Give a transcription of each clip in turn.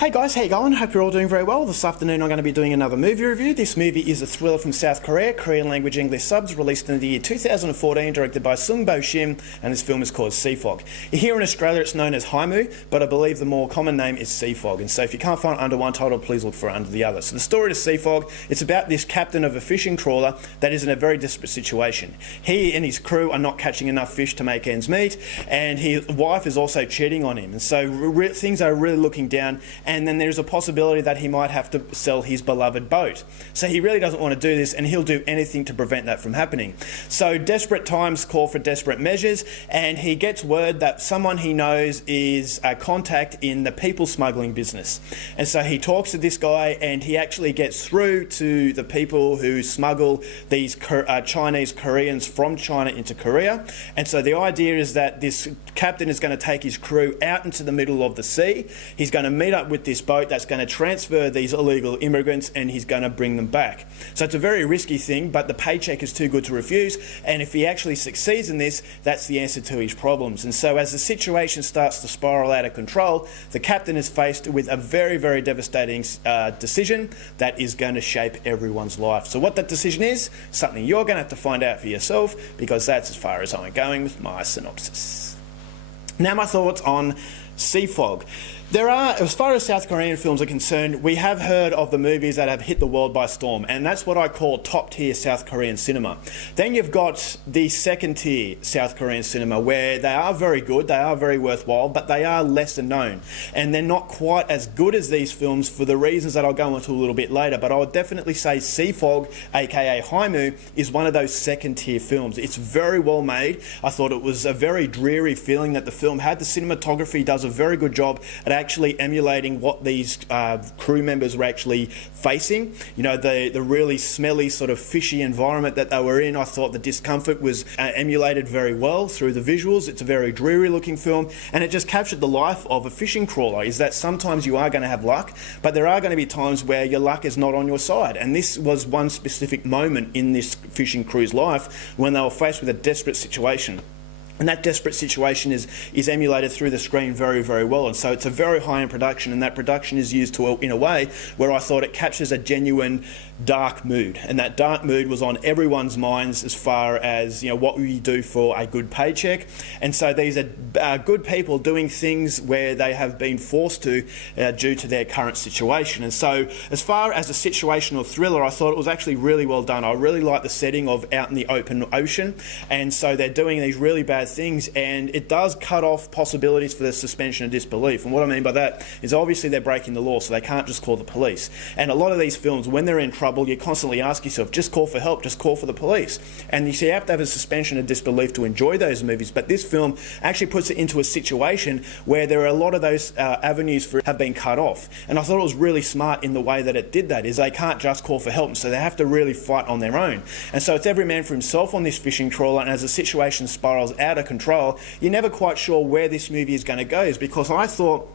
Hey guys, how you going? Hope you're all doing very well. This afternoon I'm going to be doing another movie review. This movie is a thriller from South Korea, Korean language English subs, released in the year 2014, directed by Sung Bo Shim, and this film is called Sea Fog. Here in Australia it's known as Haimu, but I believe the more common name is Sea Fog, and so if you can't find it under one title, please look for it under the other. So the story of Sea Fog, it's about this captain of a fishing trawler that is in a very desperate situation. He and his crew are not catching enough fish to make ends meet, and his wife is also cheating on him, and so things are really looking down, and then there's a possibility that he might have to sell his beloved boat. So he really doesn't want to do this, and he'll do anything to prevent that from happening. So desperate times call for desperate measures, and he gets word that someone he knows is a contact in the people smuggling business. And so he talks to this guy, and he actually gets through to the people who smuggle these Chinese Koreans from China into Korea. And so the idea is that this captain is going to take his crew out into the middle of the sea. He's going to meet up with this boat that's going to transfer these illegal immigrants, and he's going to bring them back. So it's a very risky thing, but the paycheck is too good to refuse, and if he actually succeeds in this, that's the answer to his problems. And so as the situation starts to spiral out of control, the captain is faced with a very, very devastating decision that is going to shape everyone's life. So what that decision is, something you're going to have to find out for yourself, because that's as far as I'm going with my synopsis. Now my thoughts on Sea Fog. There are, as far as South Korean films are concerned, we have heard of the movies that have hit the world by storm, and that's what I call top-tier South Korean cinema. Then you've got the second-tier South Korean cinema, where they are very good, they are very worthwhile, but they are lesser known, and they're not quite as good as these films for the reasons that I'll go into a little bit later. But I would definitely say Sea Fog, aka Haimu, is one of those second-tier films. It's very well made. I thought it was a very dreary feeling that the film had. The cinematography does a very good job at actually emulating what these crew members were actually facing. You know, the really smelly, sort of fishy environment that they were in. I thought the discomfort was emulated very well through the visuals. It's a very dreary looking film, and it just captured the life of a fishing trawler, is that sometimes you are going to have luck, but there are going to be times where your luck is not on your side. And this was one specific moment in this fishing crew's life when they were faced with a desperate situation. And that desperate situation is emulated through the screen very, very well. And so it's a very high-end production, and that production is used in a way where I thought it captures a genuine dark mood. And that dark mood was on everyone's minds as far as, you know, what we do for a good paycheck. And so these are good people doing things where they have been forced to due to their current situation. And so as far as a situational thriller, I thought it was actually really well done. I really like the setting of out in the open ocean. And so they're doing these really bad things, and it does cut off possibilities for the suspension of disbelief. And what I mean by that is obviously they're breaking the law, so they can't just call the police. And a lot of these films, when they're in trouble, you constantly ask yourself, just call for help, just call for the police. And you see, you have to have a suspension of disbelief to enjoy those movies, but this film actually puts it into a situation where there are a lot of those avenues for have been cut off. And I thought it was really smart in the way that it did that, is they can't just call for help, so they have to really fight on their own. And so it's every man for himself on this fishing trawler, and as the situation spirals out of control, you're never quite sure where this movie is going to go, is because I thought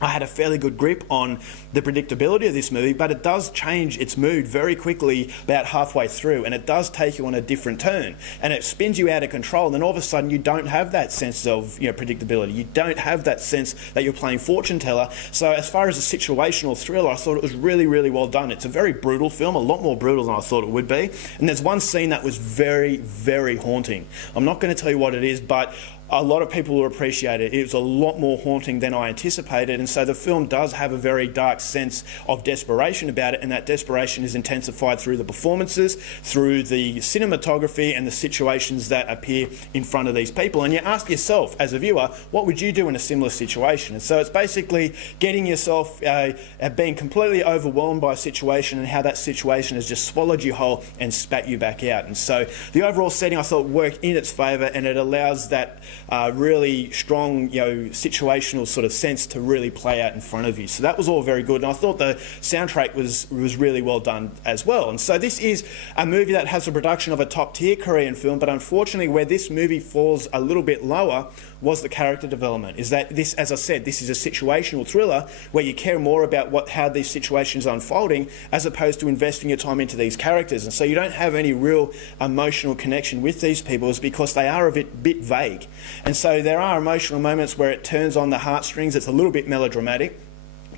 I had a fairly good grip on the predictability of this movie, but it does change its mood very quickly about halfway through, and it does take you on a different turn, and it spins you out of control, and then all of a sudden you don't have that sense of, you know, predictability. You don't have that sense that you're playing fortune teller. So as far as a situational thriller, I thought it was really, really well done. It's a very brutal film, a lot more brutal than I thought it would be, and there's one scene that was very, very haunting. I'm not going to tell you what it is, but a lot of people will appreciate it. It was a lot more haunting than I anticipated, and so the film does have a very dark sense of desperation about it, and that desperation is intensified through the performances, through the cinematography, and the situations that appear in front of these people. And you ask yourself, as a viewer, what would you do in a similar situation? And so it's basically getting yourself being completely overwhelmed by a situation, and how that situation has just swallowed you whole and spat you back out. And so the overall setting, I thought, worked in its favour, and it allows that really strong, you know, situational sort of sense to really play out in front of you. So that was all very good, and I thought the soundtrack was really well done as well. And so this is a movie that has the production of a top-tier Korean film, but unfortunately where this movie falls a little bit lower was the character development. Is that this, as I said, this is a situational thriller where you care more about how these situations are unfolding, as opposed to investing your time into these characters. And so you don't have any real emotional connection with these people, is because they are a bit vague. And so there are emotional moments where it turns on the heartstrings. It's a little bit melodramatic.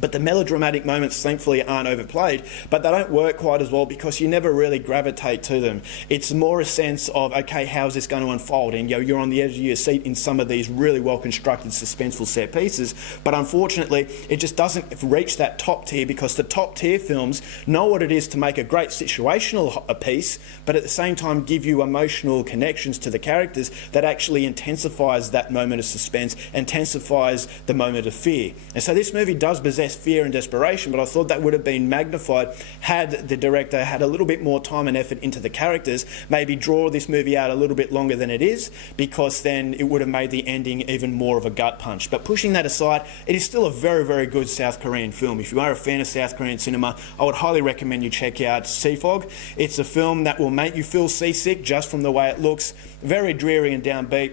But the melodramatic moments thankfully aren't overplayed, but they don't work quite as well because you never really gravitate to them. It's more a sense of, okay, how's this going to unfold? And you're on the edge of your seat in some of these really well constructed suspenseful set pieces, but unfortunately it just doesn't reach that top tier because the top tier films know what it is to make a great situational piece, but at the same time give you emotional connections to the characters that actually intensifies that moment of suspense, intensifies the moment of fear. And so this movie does possess fear and desperation, but I thought that would have been magnified had the director had a little bit more time and effort into the characters, maybe draw this movie out a little bit longer than it is, because then it would have made the ending even more of a gut punch. But pushing that aside, it is still a very, very good South Korean film. If you are a fan of South Korean cinema, I would highly recommend you check out Sea Fog. It's a film that will make you feel seasick just from the way it looks, very dreary and downbeat,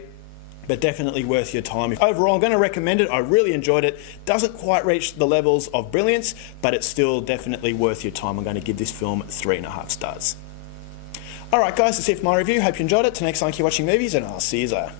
but definitely worth your time. Overall, I'm going to recommend it. I really enjoyed it. Doesn't quite reach the levels of brilliance, but it's still definitely worth your time. I'm going to give this film 3.5 stars. Alright guys, that's it for my review. Hope you enjoyed it. Till next time, keep watching movies and I'll see you there.